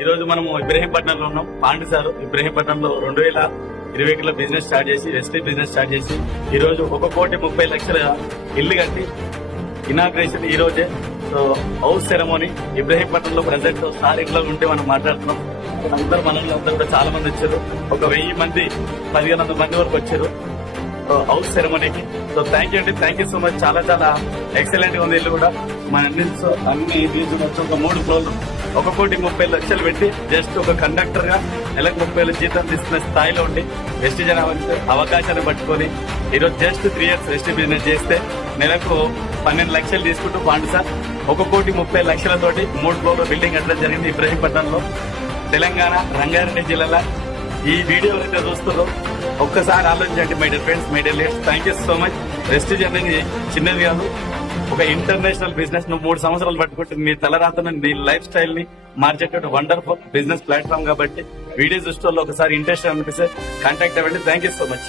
ఈ రోజు మనము ఇబ్రహీంపట్నంలో ఉన్నాం. పాండు సార్ ఇబ్రహీంపట్నంలో 2021లో బిజినెస్ స్టార్ట్ చేసి వెస్టీ బిజినెస్ స్టార్ట్ చేసి ఈ రోజు 1,30,00,000 ఇల్లు కట్టి ఇనాగ్రేషన్ ఈ రోజే. సో హౌస్ సెరమోనీ ఇబ్రహీంపట్నంలో ప్రెసెంట్ సార్ ఇంట్లో ఉంటే మనం మాట్లాడుతున్నాం. అందరూ మనలో అందరూ కూడా చాలా మంది వచ్చారు. 1,000 మంది 1,500 మంది వరకు వచ్చారు హౌస్ సెరమోనీకి. So thank you so much. చాలా చాలా ఎక్సలెంట్ గా ఉంది ఇల్లు కూడా. మన అన్ని తీసుకొచ్చి ఒక 3 ఫ్లోర్లు 1,30,00,000 పెట్టి జస్ట్ ఒక కండక్టర్ గా నెలకు 30,000 జీతం తీసుకునే స్థాయిలో ఉండి వెస్ట్ జనాభా అవకాశాన్ని పట్టుకొని ఈరోజు జస్ట్ 3 years వెస్ట్ బిజినెస్ చేస్తే నెలకు 12 లక్షలు తీసుకుంటూ పాండు సార్ 1,30,00,000 తోటి 3 ఫ్లోర్ల బిల్డింగ్ కట్టడం జరిగింది ఇబ్రహీంపట్నంలో, తెలంగాణ రంగారెడ్డి జిల్లాలో. ఈ వీడియో అయితే చూస్తుందో ఒక్కసారి ఆలోచించండి my dear friends, my dear leaders. Thank you so much. Vestige అనేది చిన్నది కాదు, ఒక ఇంటర్నేషనల్ బిజినెస్. నువ్వు 3 సంవత్సరాలు పట్టుకుంటే నీ తలరాతను నీ లైఫ్ స్టైల్ ని మార్చేటట్టు వండర్ఫుల్ బిజినెస్ ప్లాట్ఫామ్ కాబట్టి వీడియో చూస్తే ఒకసారి ఇంట్రెస్ట్ అనిపిస్తే కాంటాక్ట్ అవ్వండి. Thank you so much.